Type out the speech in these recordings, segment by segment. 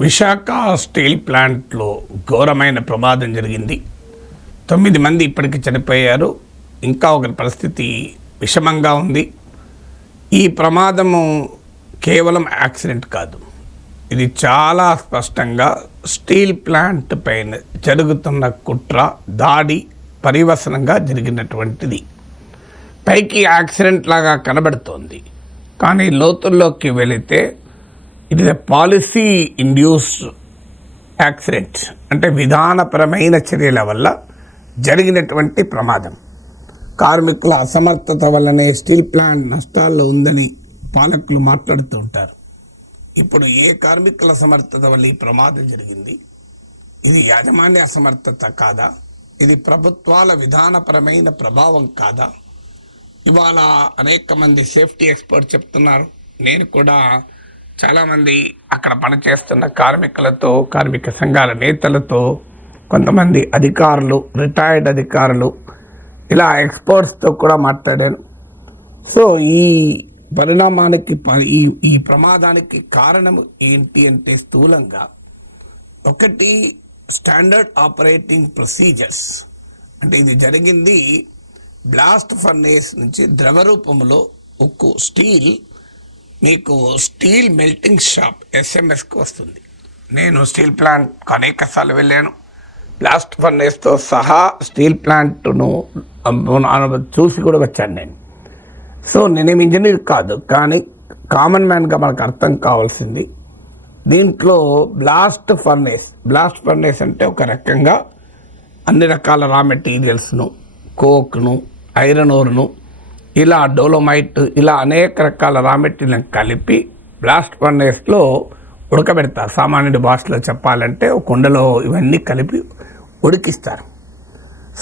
Visakha steel ప్లాంట్లో ఘోరమైన ప్రమాదం జరిగింది. 9 మంది ఇప్పటికి చనిపోయారు. ఇంకా ఒకరి పరిస్థితి విషమంగా ఉంది. ఈ ప్రమాదము కేవలం యాక్సిడెంట్ కాదు, ఇది చాలా స్పష్టంగా స్టీల్ ప్లాంట్ పైన జరుగుతున్న కుట్ర, దాడి పరివసనంగా జరిగినటువంటిది. పైకి యాక్సిడెంట్ లాగా కనబడుతోంది, కానీ లోతుల్లోకి వెళితే it is a policy induced accident. అంటే విధానపరమైన చర్యల వల్ల జరిగినటువంటి ప్రమాదం. కార్మికుల అసమర్థత వల్లనే స్టీల్ ప్లాంట్ నష్టాల్లో ఉందని పాలకులు మాట్లాడుతూ ఉంటారు. ఇప్పుడు ఏ కార్మికుల అసమర్థత వల్ల ఈ ప్రమాదం జరిగింది? ఇది యాజమాన్య అసమర్థత కాదా? ఇది ప్రభుత్వాల విధానపరమైన ప్రభావం కాదా? ఇవాళ అనేక మంది సేఫ్టీ ఎక్స్పర్ట్ చెప్తున్నారు. నేను కూడా చాలామంది అక్కడ పనిచేస్తున్న కార్మికులతో, కార్మిక సంఘాల నేతలతో, కొంతమంది అధికారులు, రిటైర్డ్ అధికారులు, ఇలా ఎక్స్పర్ట్స్తో కూడా మాట్లాడాను. సో ఈ పరిణామానికి, ఈ ప్రమాదానికి కారణం ఏంటి అంటే స్థూలంగా ఒకటి స్టాండర్డ్ ఆపరేటింగ్ ప్రొసీజర్స్. అంటే ఇది జరిగింది బ్లాస్ట్ ఫర్నేస్ నుంచి ద్రవ రూపంలో ఉక్కు స్టీల్ మీకు స్టీల్ మెల్టింగ్ షాప్ SMSకి వస్తుంది. నేను స్టీల్ ప్లాంట్ అనేకసార్లు వెళ్ళాను. బ్లాస్ట్ ఫర్నేస్తో సహా స్టీల్ ప్లాంట్ను చూసి కూడా వచ్చాను నేను. సో నేనేమి ఇంజనీర్ కాదు, కానీ కామన్ మ్యాన్గా మనకు అర్థం కావాల్సింది దీంట్లో బ్లాస్ట్ ఫర్నేస్ అంటే ఒక రకంగా అన్ని రకాల రా మెటీరియల్స్ను, కోక్ను, ఐరన్ ఓర్ను, ఇలా డోలోమైట్, ఇలా అనేక రకాల రా మెటీరియల్ని కలిపి బ్లాస్ట్ ఫర్నేస్లో ఉడకబెడతారు. సామాన్యుడి భాషలో చెప్పాలంటే ఒక కుండలో ఇవన్నీ కలిపి ఉడికిస్తారు.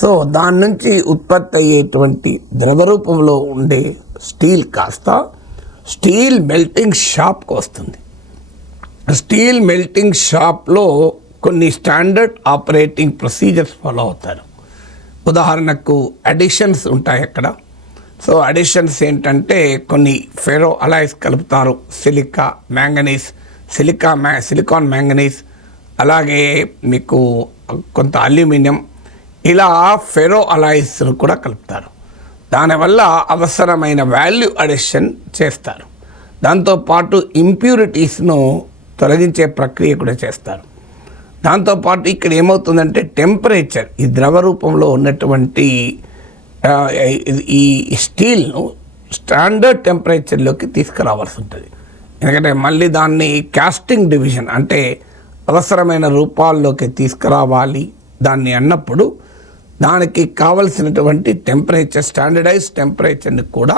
సో దాని నుంచి ఉత్పత్తి అయ్యేటువంటి ద్రవ రూపంలో ఉండే స్టీల్ కాస్త స్టీల్ మెల్టింగ్ షాప్కి వస్తుంది. స్టీల్ మెల్టింగ్ షాప్లో కొన్ని స్టాండర్డ్ ఆపరేటింగ్ ప్రొసీజర్స్ ఫాలో అవుతారు. ఉదాహరణకు అడిషన్స్ ఉంటాయి అక్కడ. సో అడిషన్స్ ఏంటంటే కొన్ని ఫెరో అలాయ్స్ కలుపుతారు. సిలికాన్ మ్యాంగనీస్, అలాగే మీకు కొంత అల్యూమినియం, ఇలా ఫెరో అలాయ్స్ను కూడా కలుపుతారు. దానివల్ల అవసరమైన వాల్యూ అడిషన్ చేస్తారు. దాంతోపాటు ఇంప్యూరిటీస్ను తొలగించే ప్రక్రియ కూడా చేస్తారు. దాంతోపాటు ఇక్కడ ఏమవుతుందంటే టెంపరేచర్, ఈ ద్రవ రూపంలో ఉన్నటువంటి ఈ స్టీల్ను స్టాండర్డ్ టెంపరేచర్లోకి తీసుకురావాల్సి ఉంటుంది. ఎందుకంటే మళ్ళీ దాన్ని కాస్టింగ్ డివిజన్ అంటే అవసరమైన రూపాల్లోకి తీసుకురావాలి. దాన్ని అన్నప్పుడు దానికి కావలసినటువంటి టెంపరేచర్, స్టాండర్డైజ్డ్ టెంపరేచర్ని కూడా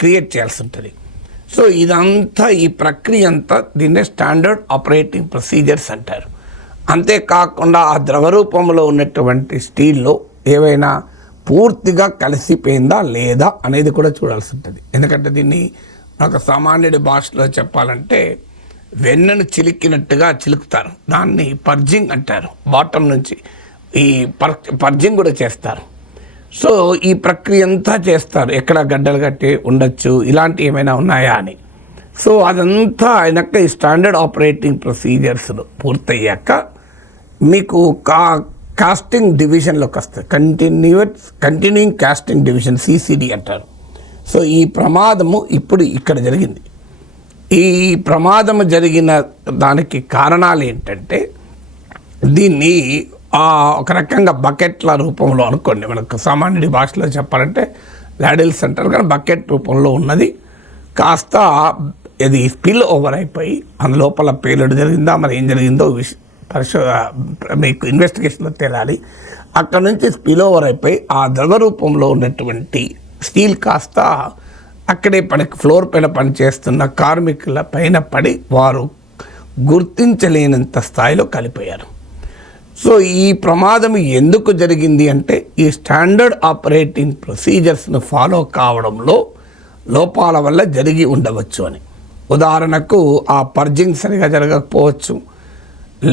క్రియేట్ చేయాల్సి ఉంటుంది. సో ఇదంతా, ఈ ప్రక్రియ అంతా దీన్నే స్టాండర్డ్ ఆపరేటింగ్ ప్రొసీజర్స్ అంటారు. అంతేకాకుండా ఆ ద్రవ రూపంలో ఉన్నటువంటి స్టీల్లో ఏవైనా పూర్తిగా కలిసిపోయిందా లేదా అనేది కూడా చూడాల్సి ఉంటుంది. ఎందుకంటే దీన్ని ఒక సామాన్యుడి భాషలో చెప్పాలంటే వెన్నను చిలికినట్టుగా చిలుకుతారు. దాన్ని పర్జింగ్ అంటారు. బాటమ్ నుంచి ఈ పర్జింగ్ కూడా చేస్తారు. సో ఈ ప్రక్రియ అంతా చేస్తారు. ఎక్కడ గడ్డలు కట్టి ఉండొచ్చు, ఇలాంటి ఏమైనా ఉన్నాయా అని. సో అదంతా అయినాక ఈ స్టాండర్డ్ ఆపరేటింగ్ ప్రొసీజర్స్లో పూర్తయ్యాక మీకు కాస్టింగ్ డివిజన్లోకి వస్తుంది. కంటిన్యూయింగ్ కాస్టింగ్ డివిజన్, CCD అంటారు. సో ఈ ప్రమాదము ఇప్పుడు ఇక్కడ జరిగింది. ఈ ప్రమాదము జరిగిన దానికి కారణాలు ఏంటంటే దీన్ని ఒక రకంగా బకెట్ల రూపంలో అనుకోండి. మనకు సామాన్యుడి భాషలో చెప్పాలంటే లాడిల్స్ అంటారు, కానీ బకెట్ రూపంలో ఉన్నది కాస్త ఇది స్పిల్ ఓవర్ అయిపోయి అందులోపల పేలుడు జరిగిందా, మరి ఏం జరిగిందో మీకు ఇన్వెస్టిగేషన్లో తేలాలి. అక్కడ నుంచి స్పిల్ ఓవర్ అయిపోయి ఆ ద్రవ రూపంలో ఉన్నటువంటి స్టీల్ కాస్త అక్కడే ఫ్లోర్ పైన పనిచేస్తున్న కార్మికుల పైన పడి వారు గుర్తించలేనంత స్థాయిలో కలిపోయారు. సో ఈ ప్రమాదం ఎందుకు జరిగింది అంటే ఈ స్టాండర్డ్ ఆపరేటింగ్ ప్రొసీజర్స్ను ఫాలో కావడంలో లోపాల వల్ల జరిగి ఉండవచ్చు అని. ఉదాహరణకు ఆ పర్జింగ్ సరిగా జరగకపోవచ్చు,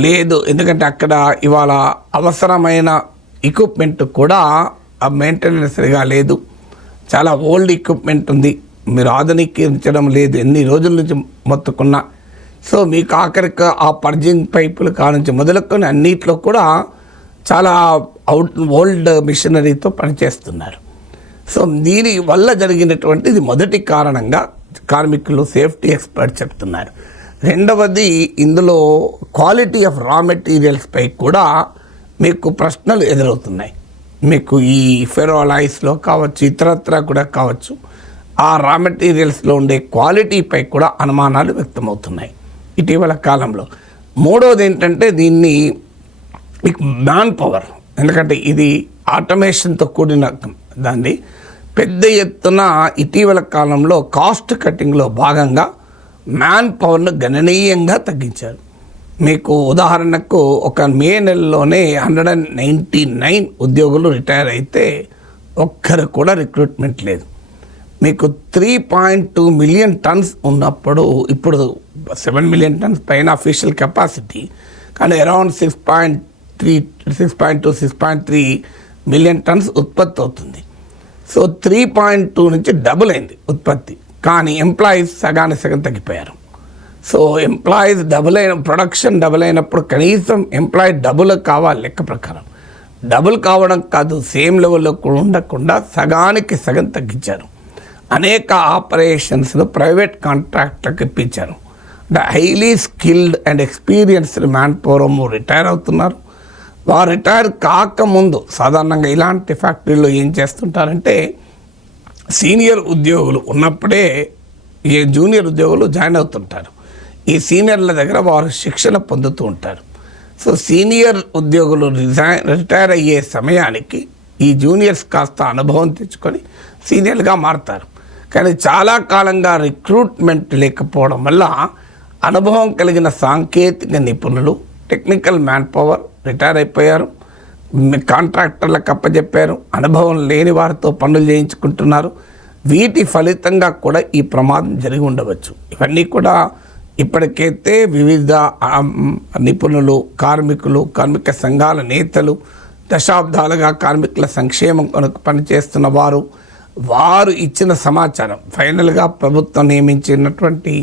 లేదు ఎందుకంటే అక్కడ ఇవాళ అవసరమైన ఎక్విప్మెంట్ కూడా ఆ మెయింటెనెన్స్ సరిగా లేదు. చాలా ఓల్డ్ ఎక్విప్మెంట్ ఉంది, మీరు ఆధునీకరించడం లేదు. ఎన్ని రోజుల నుంచి మొత్తుకున్నా సో మీకు ఆఖరికి ఆ పర్జింగ్ పైపులు కానుంచి మొదలుకొని అన్నిట్లో కూడా చాలా ఓల్డ్ మిషనరీతో పనిచేస్తున్నారు. సో దీని వల్ల జరిగినటువంటి ఇది మొదటి కారణంగా కార్మికులు సేఫ్టీ ఎక్స్పర్ట్ చెప్తున్నారు. రెండవది, ఇందులో క్వాలిటీ ఆఫ్ రా మెటీరియల్స్ పై కూడా మీకు ప్రశ్నలు ఎదురవుతున్నాయి. మీకు ఈ ఫెరో అలాయిస్లో కావచ్చు, ఇతరత్ర కూడా కావచ్చు, ఆ రా మెటీరియల్స్లో ఉండే క్వాలిటీపై కూడా అనుమానాలు వ్యక్తమవుతున్నాయి ఇటీవల కాలంలో. మూడవది ఏంటంటే దీన్ని మీకు మ్యాన్ పవర్, ఎందుకంటే ఇది ఆటోమేషన్తో కూడిన దాన్ని పెద్ద ఎత్తున ఇటీవల కాలంలో కాస్ట్ కటింగ్లో భాగంగా మ్యాన్ పవర్ను గణనీయంగా తగ్గించారు. మీకు ఉదాహరణకు ఒక మే నెలలోనే 199 ఉద్యోగులు రిటైర్ అయితే ఒక్కరు కూడా రిక్రూట్మెంట్ లేదు. మీకు 3.2 మిలియన్ టన్స్ ఉన్నప్పుడు ఇప్పుడు 7 మిలియన్ టన్స్ పైన అఫీషియల్ కెపాసిటీ, కానీ అరౌండ్ 6.3 మిలియన్ టన్స్ ఉత్పత్తి అవుతుంది. సో 3.2 నుంచి డబుల్ అయింది ఉత్పత్తి, కానీ ఎంప్లాయీస్ సగానికి సగం తగ్గిపోయారు. సో ఎంప్లాయీస్ డబుల్ అయిన ప్రొడక్షన్ డబుల్ అయినప్పుడు కనీసం ఎంప్లాయీ డబుల్ కావాలి లెక్క ప్రకారం. డబుల్ కావడం కాదు, సేమ్ లెవెల్లో కూడా ఉండకుండా సగానికి సగం తగ్గించారు. అనేక ఆపరేషన్స్ను ప్రైవేట్ కాంట్రాక్ట్లకు ఇప్పించారు. అంటే highly skilled and experienced man power retire అవుతున్నారు. వారు రిటైర్ కాకముందు సాధారణంగా ఇలాంటి ఫ్యాక్టరీలో ఏం చేస్తుంటారంటే సీనియర్ ఉద్యోగులు ఉన్నప్పుడే ఈ జూనియర్ ఉద్యోగులు జాయిన్ అవుతుంటారు. ఈ సీనియర్ల దగ్గర వారు శిక్షణ పొందుతూ ఉంటారు. సో సీనియర్ ఉద్యోగులు రిటైర్ అయ్యే సమయానికి ఈ జూనియర్స్ కాస్త అనుభవం తెచ్చుకొని సీనియర్గా మారుతారు. కానీ చాలా కాలంగా రిక్రూట్మెంట్ లేకపోవడం వల్ల అనుభవం కలిగిన సాంకేతిక నిపుణులు, టెక్నికల్ మ్యాన్ పవర్ రిటైర్ అయిపోయారు. కాంట్రాక్టర్లకు అప్పచెప్పారు. అనుభవం లేని వారితో పనులు చేయించుకుంటున్నారు. వీటి ఫలితంగా కూడా ఈ ప్రమాదం జరిగి ఉండవచ్చు. ఇవన్నీ కూడా ఇప్పటికైతే వివిధ నిపుణులు, కార్మికులు, కార్మిక సంఘాల నేతలు, దశాబ్దాలుగా కార్మికుల సంక్షేమం కొరకు పనిచేస్తున్న వారు ఇచ్చిన సమాచారం ఫైనల్గా ప్రభుత్వం నియమించినటువంటి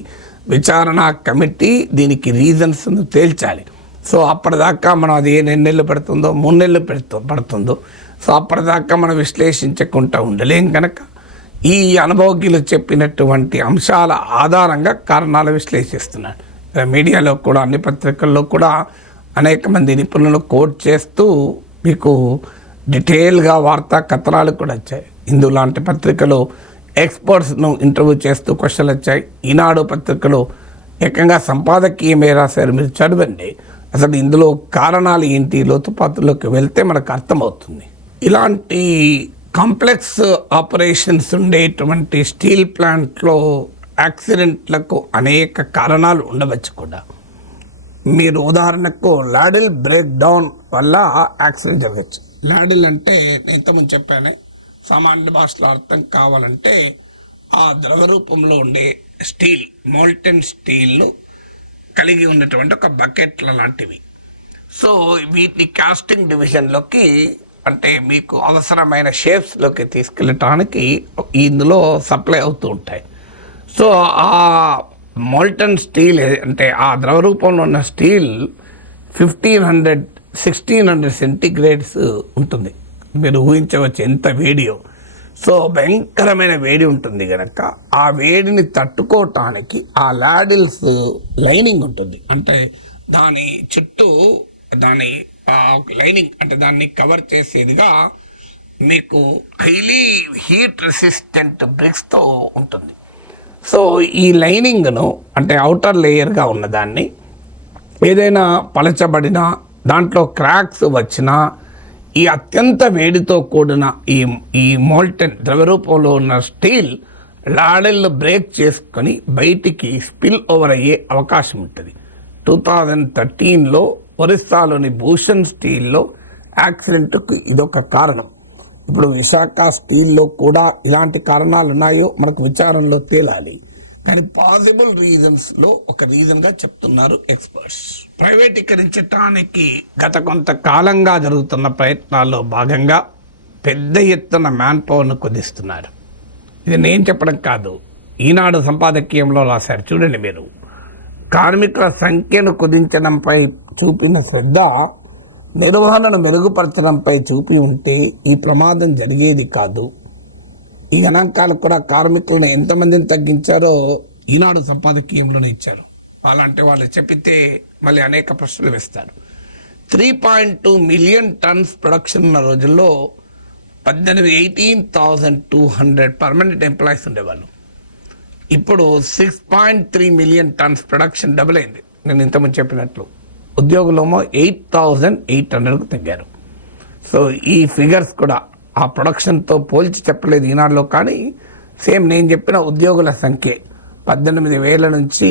విచారణ కమిటీ దీనికి రీజన్స్ను తేల్చాలి. సో అప్పటిదాకా మనం అది 2 నెలలు పడుతుందో 3 నెలలు పడుతుందో సో అప్పటిదాకా మనం విశ్లేషించకుండా ఉండలేం కనుక ఈ అనుభవజ్ఞులు చెప్పినటువంటి అంశాల ఆధారంగా కారణాలు విశ్లేషిస్తున్నాడు. మీడియాలో కూడా అన్ని పత్రికల్లో కూడా అనేక మంది నిపుణులు కోట్ చేస్తూ మీకు డీటెయిల్గా వార్తా కథనాలు కూడా వచ్చాయి. హిందూ లాంటి పత్రికలు ఎక్స్పర్ట్స్ను ఇంటర్వ్యూ చేస్తూ క్వశ్చన్లు వచ్చాయి. ఈనాడు పత్రికలు ఏకంగా సంపాదకీయమే రాశారు. మీరు చదవండి అసలు ఇందులో కారణాలు ఏంటి, లోతుపాతుల్లోకి వెళ్తే మనకు అర్థమవుతుంది. ఇలాంటి కాంప్లెక్స్ ఆపరేషన్స్ ఉండేటువంటి స్టీల్ ప్లాంట్లో యాక్సిడెంట్లకు అనేక కారణాలు ఉండవచ్చు కూడా. మీరు ఉదాహరణకు లాడిల్ బ్రేక్ డౌన్ వల్ల యాక్సిడెంట్ జరగచ్చు. లాడిల్ అంటే నేను ఇంతకుముందు చెప్పానే, సామాన్య భాషలో అర్థం కావాలంటే ఆ ద్రవ రూపంలో ఉండే స్టీల్, మోల్టెన్ స్టీల్ను కలిగి ఉన్నటువంటి ఒక బకెట్ల లాంటివి. సో వీటిని కాస్టింగ్ డివిజన్లోకి అంటే మీకు అవసరమైన షేప్స్లోకి తీసుకెళ్ళటానికి ఇందులో సప్లై అవుతూ ఉంటాయి. సో ఆ మోల్టన్ స్టీల్ అంటే ఆ ద్రవ రూపంలో ఉన్న స్టీల్ 1600 సెంటీగ్రేడ్స్ ఉంటుంది. మీరు ఊహించవచ్చు ఎంత వేడియో. సో భయంకరమైన వేడి ఉంటుంది కనుక ఆ వేడిని తట్టుకోవటానికి ఆ లాడిల్స్ లైనింగ్ ఉంటుంది. అంటే దాని చుట్టూ దాని లైనింగ్ అంటే దాన్ని కవర్ చేసేదిగా మీకు హైలీ హీట్ రెసిస్టెంట్ బ్రిక్స్తో ఉంటుంది. సో ఈ లైనింగ్ను అంటే అవుటర్ లేయర్గా ఉన్నదాన్ని ఏదైనా పలచబడిన దాంట్లో క్రాక్స్ వచ్చినా ఈ అత్యంత వేడితో కూడిన ఈ మోల్టెన్ ద్రవరూపంలో ఉన్న స్టీల్ లాడెల్ బ్రేక్ చేసుకొని బయటికి స్పిల్ ఓవర్ అయ్యే అవకాశం ఉంటుంది. 2013లో ఒరిస్సాలోని భూషణ్ స్టీల్లో యాక్సిడెంట్కు ఇదొక కారణం. ఇప్పుడు విశాఖ స్టీల్లో కూడా ఇలాంటి కారణాలు ఉన్నాయో మనకు విచారణలో తేలాలి. కానీ పాసిబుల్ రీజన్స్లో ఒక రీజన్గా చెప్తున్నారు ఎక్స్పర్ట్స్. ప్రైవేటీకరించడానికి గత కొంతకాలంగా జరుగుతున్న ప్రయత్నాల్లో భాగంగా పెద్ద ఎత్తున మ్యాన్ పవర్ను కుదిస్తున్నారు. ఇది నేను చెప్పడం కాదు, ఈనాడు సంపాదకీయంలో రాశారు చూడండి మీరు. కార్మికుల సంఖ్యను కుదించడంపై చూపిన శ్రద్ధ నిర్వహణను మెరుగుపరచడంపై చూపి ఉంటే ఈ ప్రమాదం జరిగేది కాదు. ఈ గణాంకాలు కూడా కార్మికులను ఎంతమందిని తగ్గించారో ఈనాడు సంపాదకీయంలోనే ఇచ్చారు. అలాంటి వాళ్ళు చెప్పితే మళ్ళీ అనేక ప్రశ్నలు వేస్తారు. 3.2 మిలియన్ టన్స్ ప్రొడక్షన్ ఉన్న రోజుల్లో 18,200 పర్మనెంట్ ఎంప్లాయీస్ ఉండేవాళ్ళు. ఇప్పుడు 6.3 మిలియన్ టన్స్ ప్రొడక్షన్ డబుల్ అయింది. నేను ఇంతకుముందు చెప్పినట్లు ఉద్యోగులేమో 8,800కు తగ్గారు. సో ఈ ఫిగర్స్ కూడా ఆ ప్రొడక్షన్తో పోల్చి చెప్పలేదు ఈనాడులో, కానీ సేమ్ నేను చెప్పిన ఉద్యోగుల సంఖ్య 18,000 నుంచి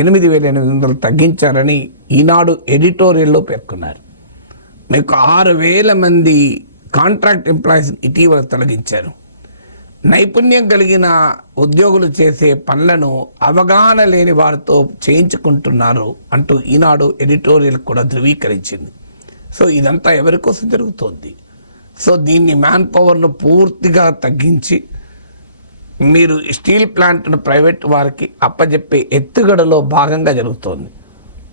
8,800 తగ్గించారని ఈనాడు ఎడిటోరియల్లో పేర్కొన్నారు. మీకు 6,000 మంది కాంట్రాక్ట్ ఎంప్లాయీస్ ఇటీవల తొలగించారు. నైపుణ్యం కలిగిన ఉద్యోగులు చేసే పనులను అవగాహన లేని వారితో చేయించుకుంటున్నారు అంటూ ఈనాడు ఎడిటోరియల్ కూడా ధృవీకరించింది. సో ఇదంతా ఎవరి కోసం జరుగుతోంది? సో దీన్ని మ్యాన్ పవర్ను పూర్తిగా తగ్గించి మీరు స్టీల్ ప్లాంట్ను ప్రైవేట్ వారికి అప్పజెప్పే ఎత్తుగడలో భాగంగా జరుగుతోంది.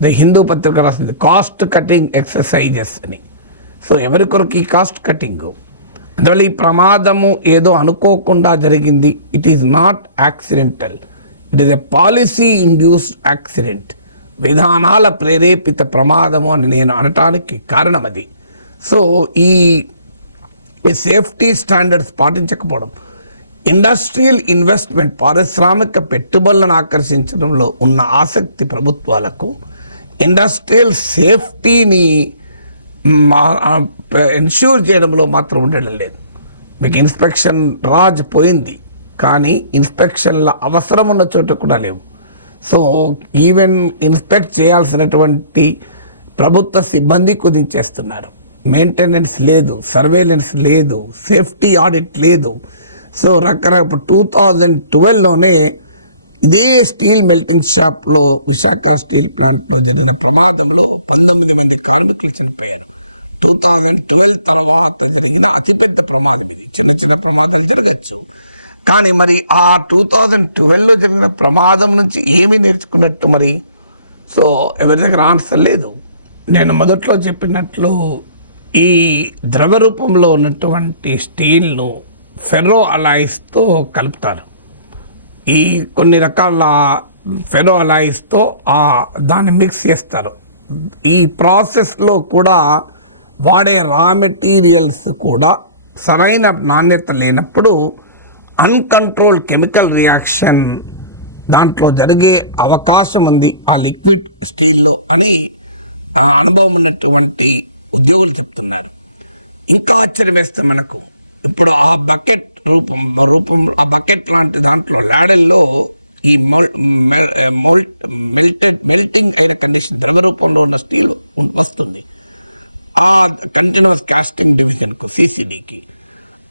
ది హిందూ పత్రిక రాసింది కాస్ట్ కటింగ్ ఎక్సర్సైజెస్ అని. సో ఎవరి కొరకు ఈ కాస్ట్ కటింగ్? అందువల్ల ఈ ప్రమాదము ఏదో అనుకోకుండా జరిగింది. It is not accidental, it is a policy induced accident. విధానాల ప్రేరేపిత ప్రమాదము అని నేను అనటానికి కారణం అది. సో ఈ సేఫ్టీ స్టాండర్డ్స్ పాటించకపోవడం, ఇండస్ట్రియల్ ఇన్వెస్ట్మెంట్, పారిశ్రామిక పెట్టుబడులను ఆకర్షించడంలో ఉన్న ఆసక్తి ప్రభుత్వాలకు ఇండస్ట్రియల్ సేఫ్టీని ఎన్ష్యూర్ చేయడంలో మాత్రం ఉండడం లేదు. మీకు ఇన్స్పెక్షన్ రాజ్ పోయింది, కానీ ఇన్స్పెక్షన్ల అవసరం ఉన్న చోట కూడా లేవు. సో ఈవెన్ ఇన్స్పెక్ట్ చేయాల్సినటువంటి ప్రభుత్వ సిబ్బంది కుదించేస్తున్నారు. మెయింటెనెన్స్ లేదు, సర్వేలెన్స్ లేదు, సేఫ్టీ ఆడిట్ లేదు. సో రకరకాల 2012లోనే ఇదే స్టీల్ మెల్టింగ్ షాప్లో విశాఖ స్టీల్ ప్లాంట్లో జరిగిన ప్రమాదంలో 19 మంది కార్మికులు చనిపోయారు. 2012 తర్వాత జరిగిన అతిపెద్ద ప్రమాదం ఇది. చిన్న చిన్న ప్రమాదాలు జరగచ్చు, కానీ మరి ఆ 2012లో జరిగిన ప్రమాదం నుంచి ఏమి నేర్చుకున్నట్టు మరి? సో ఎవరి దగ్గర ఆన్సర్ లేదు. నేను మొదట్లో చెప్పినట్లు ఈ ద్రవ రూపంలో ఉన్నటువంటి స్టీల్ను ఫెర్రో అలాయిస్తో కలుపుతారు. ఈ కొన్ని రకాల ఫెర్రో అలాయిస్తో దాన్ని మిక్స్ చేస్తారు. ఈ ప్రాసెస్లో కూడా వాడే రా మెటీరియల్స్ కూడా సరైన నాణ్యత లేనప్పుడు అన్కంట్రోల్డ్ కెమికల్ రియాక్షన్ దాంట్లో జరిగే అవకాశం ఉంది ఆ లిక్విడ్ స్టీల్లో అని ఆ అనుభవం ఉన్నటువంటి ఉద్యోగులు చెప్తున్నారు. ఇంకా ఆశ్చర్యం వేస్తే మనకు ఇప్పుడు ఆ బకెట్ రూపం ఆ బకెట్ లాంటి దాంట్లో లాడల్లో ఈ మెల్టింగ్ అయిన కండిషన్ ద్రవ రూపంలో ఉన్న స్టీల్ వస్తుంది. ఆ కంటిన్యూస్ కాస్టింగ్ డివిజన్ సిసిడికి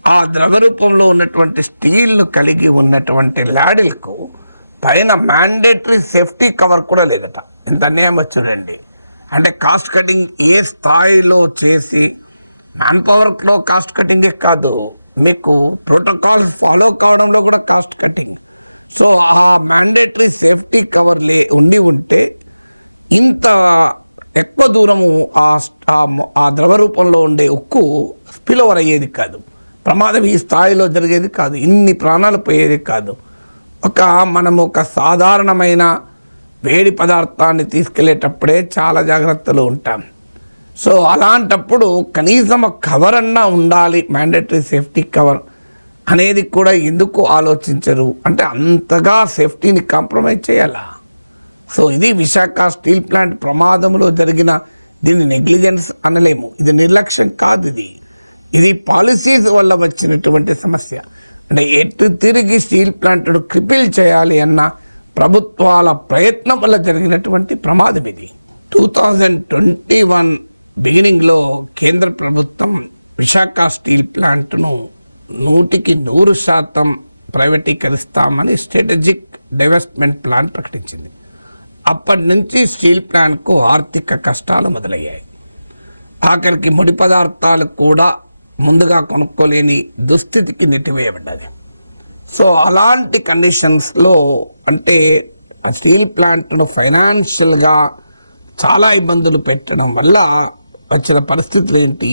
ఆ ద్రవ రూపంలో ఉన్నటువంటి స్టీల్ కలిగి ఉన్నటువంటి లాడిల్కు పైన మ్యాండేటరీ సేఫ్టీ కవర్ కూడా లేదట. ఇంత అన్యాయం వచ్చాడండి. అంటే కాస్ట్ కటింగ్ ఏ స్థాయిలో చేసి మ్యాన్ పవర్ లో కాస్ట్ కటింగ్ కాదు, మీకు ప్రోటోకాల్ ఫాలో కావడంలో కూడా కాస్ట్ కటింగ్. సో అలా మ్యాండేటరీ సేఫ్టీ కవర్ ఉండి ఉంటే ఇంత రూపంలో ఉండే ఉప్పు పిలవలేదు కాదు, ప్రమాదం ఈ స్థాయిలో జరిగేది కాదు, ఎన్ని ప్రాణాలు పోయేది కాదు. మనము ఒక సాధారణమైన వేడి పదార్థాన్ని తీసుకెళ్ళేటప్పుడు చాలా జాగ్రత్తగా ఉంటాము. సో అలాంటప్పుడు కనీసం కవర్ అన్నా ఉండాలి, మ్యాండేటరీ సేఫ్టీ కవర్ అనేది కూడా ఎందుకు ఆలోచించరు? అంతగా సేఫ్టీని కాంప్రమైజ్ చేయాలి. సో ఈ విశాఖ స్టీల్ ప్లాంట్ ప్రమాదంలో జరిగిన దీని నెగ్లిజెన్స్ అనలేము, ఇది నిర్లక్ష్యం కాదు, ఇది పాలసీస్ వల్ల వచ్చినటువంటి సమస్య. అంటే ఎటు తిరిగి స్టీల్ ప్లాంట్ ప్రిపేర్ చేయాలి అన్న ప్రభుత్వాల ప్రయత్నం వల్ల జరిగినటువంటి ప్రమాదం ఇది. 2021 బిగినింగ్ లో కేంద్ర ప్రభుత్వం విశాఖ స్టీల్ ప్లాంట్ ను 100% ప్రైవేటీకరిస్తామని స్ట్రాటజిక్ డెవలప్మెంట్ ప్లాన్ ప్రకటించింది. అప్పటి నుంచి స్టీల్ ప్లాంట్ కు ఆర్థిక కష్టాలు మొదలయ్యాయి. ఆఖరికి ముడి పదార్థాలు కూడా ముందుగా కొనుక్కోలేని దుస్థితికి నెట్టివేయబడ్డాయి. సో అలాంటి కండిషన్స్ లో అంటే ఆ స్టీల్ ప్లాంట్ను ఫైనాన్షియల్గా చాలా ఇబ్బందులు పెట్టడం వల్ల వచ్చిన పరిస్థితులు ఏంటి?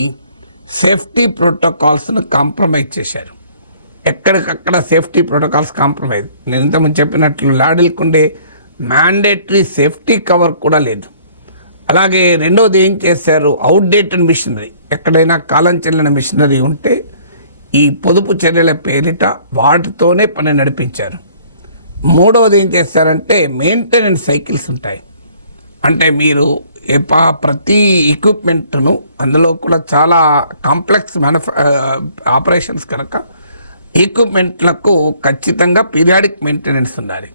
సేఫ్టీ ప్రోటోకాల్స్ను కాంప్రమైజ్ చేశారు. ఎక్కడికక్కడ సేఫ్టీ ప్రోటోకాల్స్ కాంప్రమైజ్. నేను ఇంతకుముందు చెప్పినట్లు లాడీలకు ఉండే మ్యాండేటరీ సేఫ్టీ కవర్ కూడా లేదు. అలాగే రెండోది ఏం చేశారు? అవుట్డేటెడ్ మిషనరీ, ఎక్కడైనా కాలం చెల్లిన మిషనరీ ఉంటే ఈ పొదుపు చర్యల పేరిట వాటితోనే పని నడిపించారు. మూడవది ఏం చేస్తారంటే మెయింటెనెన్స్ సైకిల్స్ ఉంటాయి. అంటే మీరు ప్రతి ఎక్విప్మెంట్ను, అందులో కూడా చాలా కాంప్లెక్స్ ఆపరేషన్స్ కనుక ఎక్విప్మెంట్లకు ఖచ్చితంగా పీరియాడిక్ మెయింటెనెన్స్ ఉండాలి.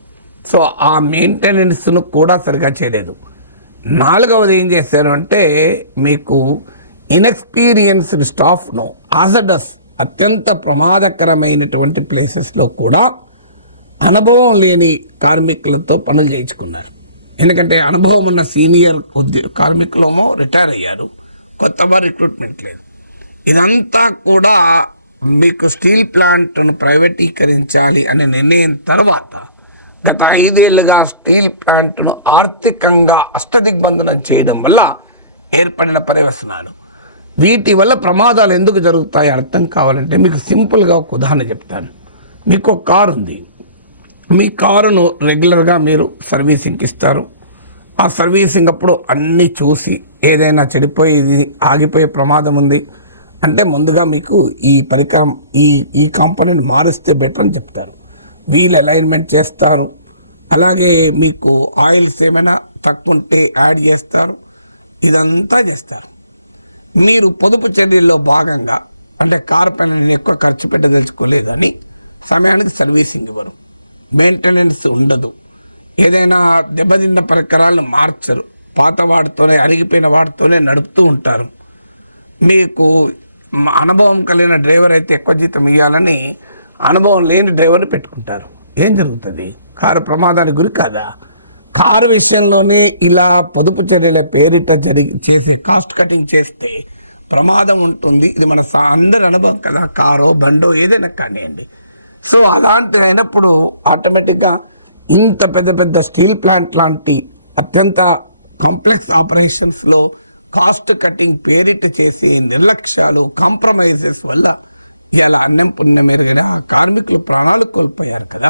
సో ఆ మెయింటెనెన్స్ను కూడా సరిగా చేయలేదు. నాలుగవది ఏం చేశారు అంటే మీకు ఇన్ఎక్స్పీరియన్స్డ్ స్టాఫ్ను హాజర్డస్, అత్యంత ప్రమాదకరమైనటువంటి ప్లేసెస్లో కూడా అనుభవం లేని కార్మికులతో పనులు చేయించుకున్నారు. ఎందుకంటే అనుభవం ఉన్న సీనియర్ కార్మికులేమో రిటైర్ అయ్యారు, కొత్త వారు రిక్రూట్మెంట్ లేదు. ఇదంతా కూడా మీకు స్టీల్ ప్లాంట్ను ప్రైవేటీకరించాలి అనే నిర్ణయం తర్వాత గత 5 ఏళ్లుగా స్టీల్ ప్లాంట్ను ఆర్థికంగా అష్టదిగ్బంధనం చేయడం వల్ల ఏర్పడిన పర్యవసనాలు. వీటి వల్ల ప్రమాదాలు ఎందుకు జరుగుతాయి అర్థం కావాలంటే మీకు సింపుల్గా ఒక ఉదాహరణ చెప్తాను. మీకు ఒక కారు ఉంది. మీ కారును రెగ్యులర్గా మీరు సర్వీసింగ్కి ఇస్తారు. ఆ సర్వీసింగ్ అప్పుడు అన్నీ చూసి ఏదైనా చెడిపోయేది, ఆగిపోయే ప్రమాదం ఉంది అంటే ముందుగా మీకు ఈ పరికరం, ఈ కాంపోనెంట్ మారిస్తే బెటర్ అని చెప్తారు. వీల్ అలైన్మెంట్ చేస్తారు. అలాగే మీకు ఆయిల్స్ ఏమైనా తక్కువ ఉంటే యాడ్ చేస్తారు. ఇదంతా చేస్తారు. మీరు పొదుపు చర్యల్లో భాగంగా అంటే కారు పైన ఎక్కువ ఖర్చు పెట్టదలుచుకోలేదు అని సమయానికి సర్వీసింగ్ ఇవ్వరు, మెయింటెనెన్స్ ఉండదు, ఏదైనా దెబ్బతిన్న పరికరాలను మార్చరు, పాత వాటితోనే, అరిగిపోయిన వాటితోనే నడుపుతూ ఉంటారు. మీకు అనుభవం కలిగిన డ్రైవర్ అయితే ఎక్కువ జీతం ఇవ్వాలని అనుభవం లేని డ్రైవర్ని పెట్టుకుంటారు. ఏం జరుగుతుంది? కారు ప్రమాదానికి గురి కాదా? కారు విషయంలోనే ఇలా పొదుపు చర్యల పేరిట చేసే కాస్ట్ కటింగ్ చేస్తే ప్రమాదం ఉంటుంది. ఇది మన అందరి అనుభవం కదా, కారో బండో ఏదైనా కానివ్వండి. సో అలాంటి అయినప్పుడు ఆటోమేటిక్గా ఇంత పెద్ద పెద్ద స్టీల్ ప్లాంట్ లాంటి అత్యంత కాంప్లెక్స్ ఆపరేషన్స్లో కాస్ట్ కటింగ్ పేరిట చేసే నిర్లక్ష్యాలు, కాంప్రమైజెస్ వల్ల ఇలా అన్నం పుణ్యం మెరుగైన కార్మికులు ప్రాణాలు కోల్పోయారు కదా.